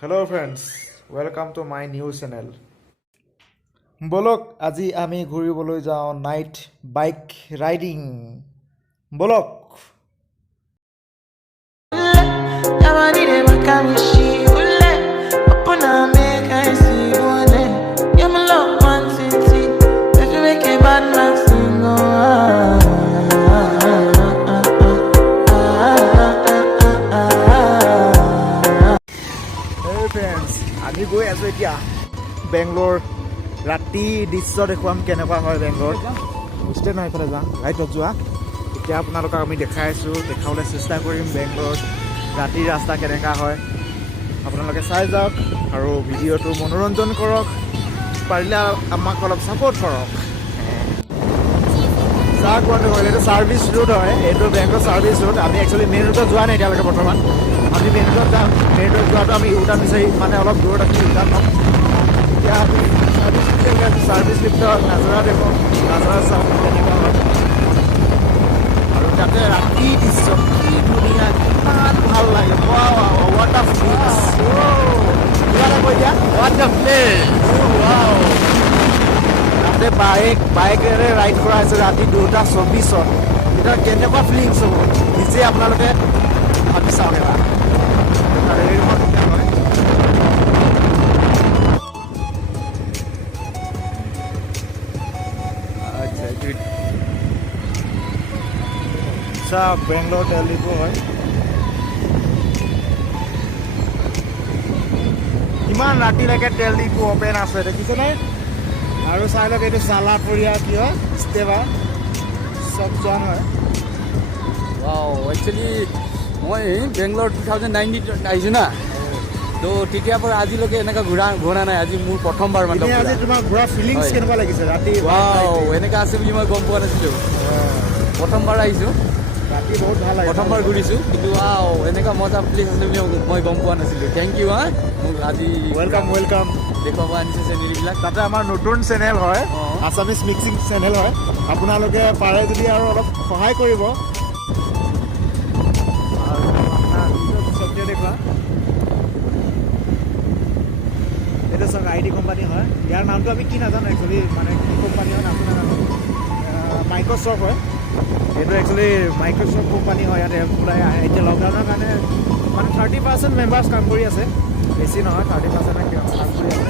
Hello friends, welcome to my new channel. বলক আজি আমি ঘূৰিবলৈ যাওঁ নাইট বাইক ৰাইডিং বলক আমি গৈ আছোঁ এতিয়া বেংগলোৰ ৰাতি দৃশ্য দেখুৱাম কেনেকুৱা হয় বেংগলোৰ ষ্টেট নহয় এইফালে যাম ৰাইটত যোৱা এতিয়া আপোনালোকক আমি দেখাবলৈ চেষ্টা কৰিম বেংগলোৰ ৰাতিৰ ৰাস্তা কেনেকুৱা হয় আপোনালোকে চাই যাওক আৰু ভিডিঅ'টো মনোৰঞ্জন কৰক পাৰিলে আমাক অলপ ছাপোৰ্ট কৰক যাক কোৱাটো হ'ল এইটো ছাৰ্ভিচ ৰোড হয় এইটো বেংগলোৰ ছাৰ্ভিচ ৰোড আমি একচুৱেলি মেইন ৰোডত যোৱা নাই এতিয়ালৈকে বৰ্তমান আমি মেইন ৰোডত যাম মেইন ৰোড যোৱাটো আমি ইউটাৰ্ণ বিচাৰি মানে অলপ দূৰত আছোঁ ইউটাৰ্ণ হ'ম এতিয়া আমি ছাৰ্ভিচ লিফ্টত নাজৰা দেখোঁ নাজৰা চাওঁ তেনেকুৱা হয় আৰু তাতে ৰাতি দৃশ্য কি ধুনীয়া কিমান ভাল লাগে ৱাট আ প্লেচ কিবা এটা কৈ দিয়া ৱাট আ প্লেচ তাতে বাইকেৰে ৰাইড কৰা হৈছে ৰাতি 2:24 এতিয়া কেনেকুৱা ফিলিংছ হ'ব নিজে আপোনালোকে ভাবি চাওক এবাৰ বেংগলোৰ তেল ডিপু হয় ইমান ৰাতিলৈকে তেল ডিপু অপেন আছে দেখিছেনে আৰু চাই লওক এইটো চালাপৰীয়া কি হয় ষ্টেবা চব যোৱা হয় একচুৱেলি মই বেংগলোৰ 2019 আহিছোঁ না তো তেতিয়াৰ পৰা আজিলৈকে এনেকুৱা ঘূৰা নাই আজি মোৰ প্ৰথমবাৰ মানে আজি তোমাৰ ঘূৰা ফিলিংছ কেনেকুৱা লাগিছে ৰাতি এনেকুৱা আছে বুলি মই গম পোৱা নাছিলোঁ প্ৰথমবাৰ আহিছোঁ ৰাতি বহুত ভাল লাগে প্ৰথমবাৰ ঘূৰিছোঁ কিন্তু এনেকুৱা মজা প্লেচ আছে বুলি মই গম পোৱা নাছিলোঁ থেংক ইউ মোক আজি ৱেলকাম দেখুৱাব আনিছে চেনেলবিলাক তাতে আমাৰ নতুন চেনেল হয় আছামিজ মিক্সিং চেনেল হয় আপোনালোকে পাৰে যদি আৰু অলপ সহায় কৰিব দেখুৱা এইটো চব আই ডি কোম্পানী হয় ইয়াৰ নামটো আমি কি নাজানো একচুৱেলি মানে কি কোম্পানী হয় নামটো নাজানো মাইক্ৰ'ছফ্ট হয় এইটো একচুৱেলি মাইক্ৰ'ছফ্ট কোম্পানী হয় ইয়াতে প্ৰায় এতিয়া লকডাউনৰ কাৰণে মানে 30% মেম্বাৰ্ছ কাম কৰি আছে বেছি নহয় 30% কাম কৰি আছে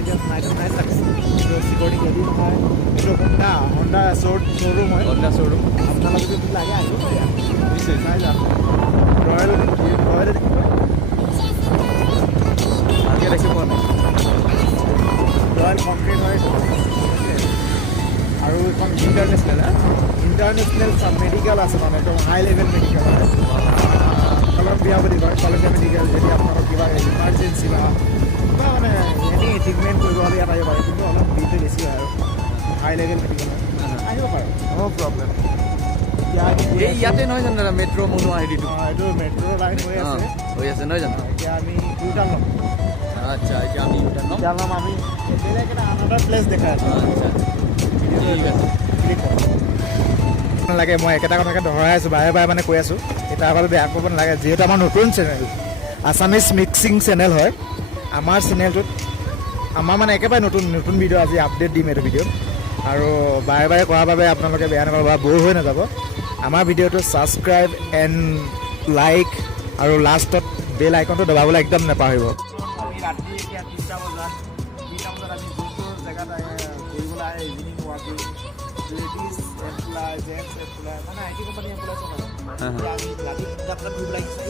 এতিয়া নাইটত নাইট লাগিছে এইটো চিকিউৰিটি গাড়ী নহয় এইটো হণ্ডা শ্ব'ৰুম হয় হণ্ডা শ্ব'ৰুম আপোনালোকে যদি লাগে আহিব নিশ্চয় চাই যাম ৰয়েল ভালকৈ দেখি পোৱা নাই ৰয়েল কংক্ৰিট হয় আৰু এখন ইণ্টাৰনেশ্যনেল মেডিকেল আছে মানে একদম হাই লেভেল মেডিকেল হয় কলম্বিয়া বুলি কয় কলম্বিয়া মেডিকেল যদি আপোনালোক কিবা ইমাৰ্জেঞ্চি বা কিবা মানে এনি ট্ৰিটমেণ্ট কৰিব হ'লে ইয়াত আহিব পাৰে কিন্তু অলপ বিলটো বেছি হয় আৰু হাই লেভেল মেডিকেল হয় আহিব পাৰে ন' প্ৰব্লেম এই ইয়াতে নহয় জানো দাদা মেট্ৰ' বনোৱা হেৰিটো এইটো মেট্ৰ' লাইন হৈ আছে নহয় জানো এতিয়া আমি ইউটাৰ্ণ ল'ম আচ্ছা এতিয়া আমি ইউটাৰ্ণ ল'ম আমি বেলেগ এটা আনাদাৰ প্লেচ দেখাই আছোঁ আচ্ছা ঠিক আছে নালাগে মই একেটা কথাকে দহৰাই আছোঁ বাৰে বাৰে মানে কৈ আছোঁ এতিয়া আগতে বেয়া কৰিব নালাগে যিহেতু আমাৰ নতুন চেনেল আছামিজ মিক্সিং চেনেল হয় আমাৰ চেনেলটোত আমাৰ মানে একেবাৰে নতুন ভিডিঅ' আজি আপডেট দিম এইটো ভিডিঅ'ত আৰু বাৰে বাৰে কৰাৰ বাবে আপোনালোকে বেয়া নাপাব বা ব'ৰ হৈ নাযাব আমাৰ ভিডিঅ'টো ছাবস্ক্ৰাইব এণ্ড লাইক আৰু লাষ্টত বেল আইকনটো দবাবলৈ একদম নাপাহৰিব আমি ৰাতি এতিয়া 3টা বজাত আমি যোনটো জেগাত কৰিবলৈ আহে ইভিনিং ৱাকিং লেডিজ এমপ্লয় জেণ্টছ এমপ্লয় মানে আই টি কোম্পানী এমপ্লয় চব আছে আমি ৰাতি 3টা বজাত ঘূৰিবলৈ আহিছোঁ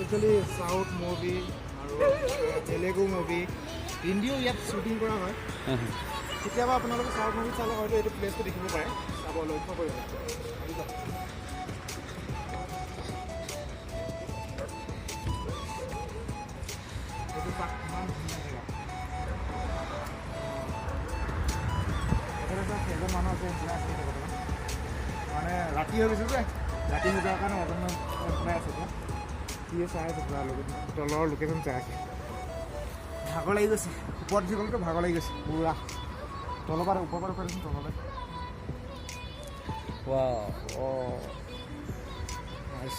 একচুৱেলি চাউথ মুভি আৰু তেলেগু মুভি হিন্দীও ইয়াত শ্বুটিং কৰা হয় কেতিয়াবা আপোনালোকে চাউথ মুভি চালে হয়তো এইটো প্লেচটো দেখিব পাৰে চাব লক্ষ্য কৰিব এইটো পাক ইমান ধুনীয়া জেগা এজন মানুহ আছে মানে ৰাতি হৈ গৈছে যে ৰাতি হৈ যোৱাৰ কাৰণে এজনমান চাই আছে এতিয়া চাই আছে পুৰা তলৰ লোকেশ্যন চাই আছে ভাগৰ লাগি গৈছে ওপৰত উঠি গ'লেতো ভাগৰ লাগি গৈছে পুৰা তলৰ পৰা ওপৰৰ পৰা উঠাইছোঁ তললৈ নাইচ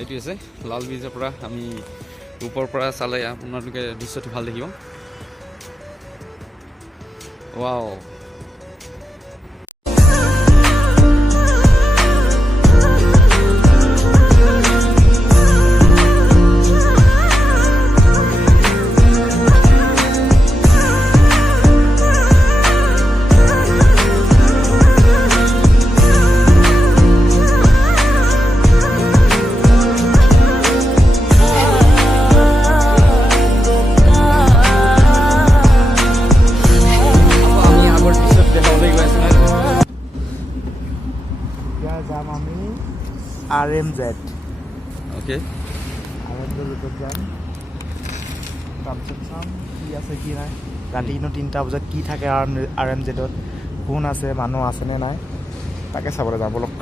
এইটো আছে লাল ব্ৰিজৰ পৰা আমি ওপৰৰ পৰা চালে আপোনালোকে দৃশ্যটো ভাল দেখিব ৱাও যাম আমি RMZ ওকে RMZ ৰোডত যাম তাৰপিছত চাম কি আছে কি নাই ৰাতি 3টা বজাত কি থাকে RMZত কোন আছে মানুহ আছেনে নাই তাকে চাবলৈ যাম বলক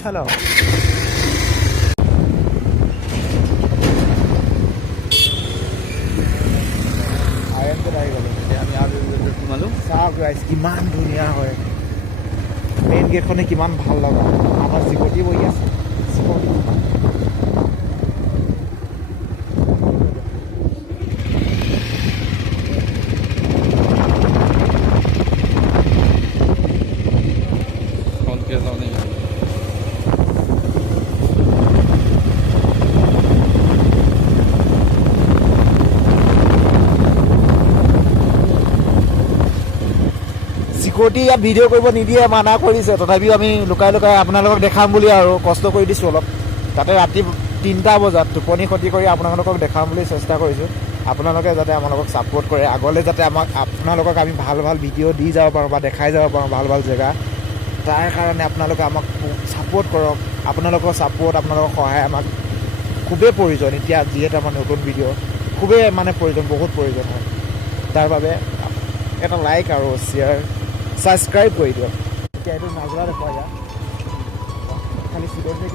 চলো RMZ আহি গ'লো এতিয়া আমি RMZ সোমালোঁ চাওক গাইছ কিমান ধুনীয়া হয় মেইন গেটখনে কিমান ভাল লগা আমাৰ চিকটি বহি আছে চিকটি ইয়াত ভিডিঅ' কৰিব নিদিয়ে মানা কৰিছে তথাপিও আমি লুকাই লুকাই আপোনালোকক দেখাম বুলি আৰু কষ্ট কৰি দিছোঁ অলপ তাতে ৰাতি 3টা বজাত টোপনি ক্ষতি কৰি আপোনালোকক দেখাম বুলি চেষ্টা কৰিছোঁ আপোনালোকে যাতে আমালোকক ছাপোৰ্ট কৰে আগলৈ যাতে আপোনালোকক আমি ভাল ভাল ভিডিঅ' দি যাব পাৰোঁ বা দেখাই যাব পাৰোঁ ভাল ভাল জেগা তাৰ কাৰণে আপোনালোকে আমাক ছাপোৰ্ট কৰক আপোনালোকৰ ছাপোৰ্ট আপোনালোকৰ সহায় আমাক খুবেই প্ৰয়োজন এতিয়া যিহেতু আমাৰ নতুন ভিডিঅ' খুবেই মানে প্ৰয়োজন বহুত প্ৰয়োজন হয় তাৰ বাবে এটা লাইক আৰু শ্বেয়াৰ ছাবস্ক্ৰাইব কৰি দিয়ক এতিয়া এইটো নাজৰা দেখুৱাই যা খালি চিকটি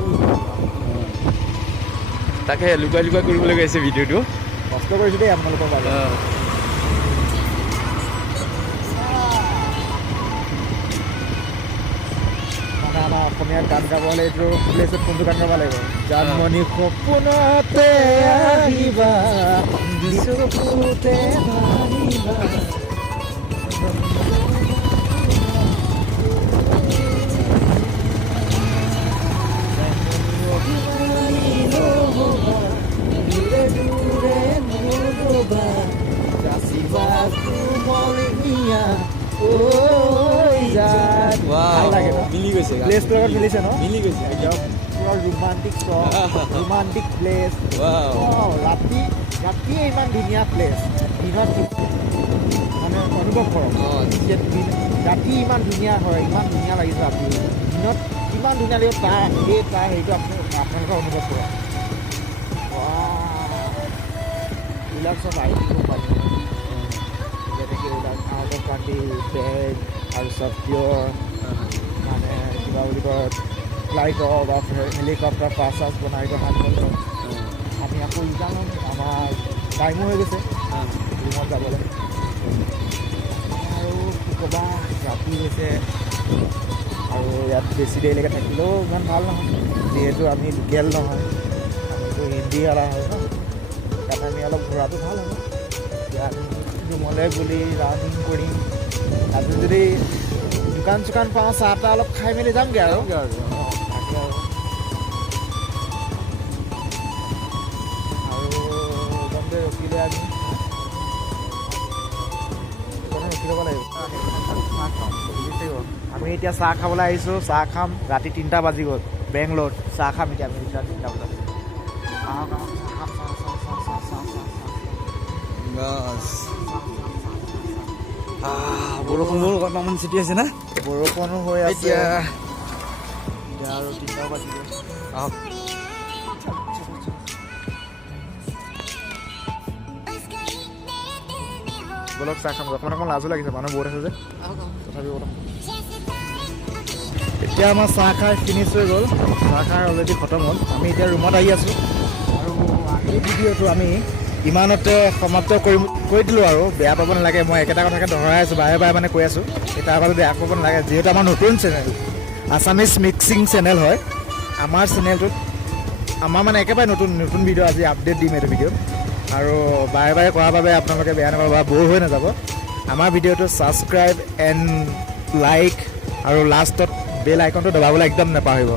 তাকে লুকাই লুকাই কৰিবলৈ গৈছে ভিডিঅ'টো কষ্ট কৰিছোঁ দেই আপোনালোকৰ বাবে মানে আমাৰ অসমীয়াত গান গাব হ'লে এইটো প্লেচত কোনটো গান গাব লাগিব জানমণি সপোনতে আহিবা চকুতে নাহিবা মিলিছে ন মিলি গৈছে পুৰা ৰোমান্টিক ৰোমান্টিক প্লেচ ৰাতি ইমান ধুনীয়া প্লেচ দিনত মানে অনুভৱ কৰক ৰাতি ইমান ধুনীয়া হয় ইমান ধুনীয়া লাগিছে ৰাতি দিনত কিমান ধুনীয়া লাগিব তাৰ হেৰিটো আপোনালোকে অনুভৱ কৰক এইবিলাক চব আহি থাকিব পাৰি যেনেকৈ আউট অফ কাণ্ট্ৰি বেগ আৰু চব পিয়ৰ মানে কিবা বুলি কয় ফ্লাইট বা হেলিকপ্টাৰ পাছ বনাই ভাল হ'ল আমি আকৌ যাম আমাৰ টাইমো হৈ গৈছে ৰুমত যাবলৈ আৰু কি ক'বা ৰাতি হৈছে আৰু ইয়াত বেছি দেৰিলৈকে থাকিলেও ইমান ভাল নহয় যিহেতু আমি লোকেল নহয় আমিতো হিন্দীৱালা হয় ন তাত আমি অলপ ঘূৰাটো ভাল হ'ব এতিয়া আমি ৰুমলৈ বুলি ৰানিং কৰিম আজি যদি দোকান চোকান পাওঁ চাহ তাহ অলপ খাই মেলি যামগৈ আৰু তাকে আৰু যামতে ৰখিলে আমি ৰখি ল'ব লাগিব আমি এতিয়া চাহ খাবলৈ আহিছোঁ চাহ খাম ৰাতি 3টা বাজি গ'ল বেংগলোৰত চাহ খাম এতিয়া আমি ৰাতি 3টা বজাত বৰষুণৰ অকণমান চিটি আছে না বৰষুণো হৈ আছে এতিয়া আৰু 3টা বাজি গ'ল আহক বলক চাহ খাম অকণমান লাজো লাগিছে মানুহ বহুত আছে যে তথাপিও এতিয়া আমাৰ চাহ খাই ফিনিছ হৈ গ'ল চাহ খাই অলৰেডি খতম হ'ল আমি এতিয়া ৰুমত আহি আছোঁ আৰু এই ভিডিঅ'টো আমি ইমানতে সমাপ্ত কৰি দিলোঁ আৰু বেয়া পাব নালাগে মই একেটা কথাকে দহৰাই আছোঁ বাৰে বাৰে মানে কৈ আছোঁ তাৰ বাবে বেয়া পাব নালাগে যিহেতু আমাৰ নতুন চেনেল আছামিজ মিক্সিং চেনেল হয় আমাৰ চেনেলটোত আমাৰ মানে একেবাৰে নতুন ভিডিঅ' আজি আপডেট দিম এইটো ভিডিঅ'ত আৰু বাৰে বাৰে কৰাৰ বাবে আপোনালোকে বেয়া নাপাব বা ব'ৰ হৈ নাযাব আমাৰ ভিডিঅ'টো ছাবস্ক্ৰাইব এণ্ড লাইক আৰু লাষ্টত বেল আইকনটো দবাবলৈ একদম নাপাহৰিব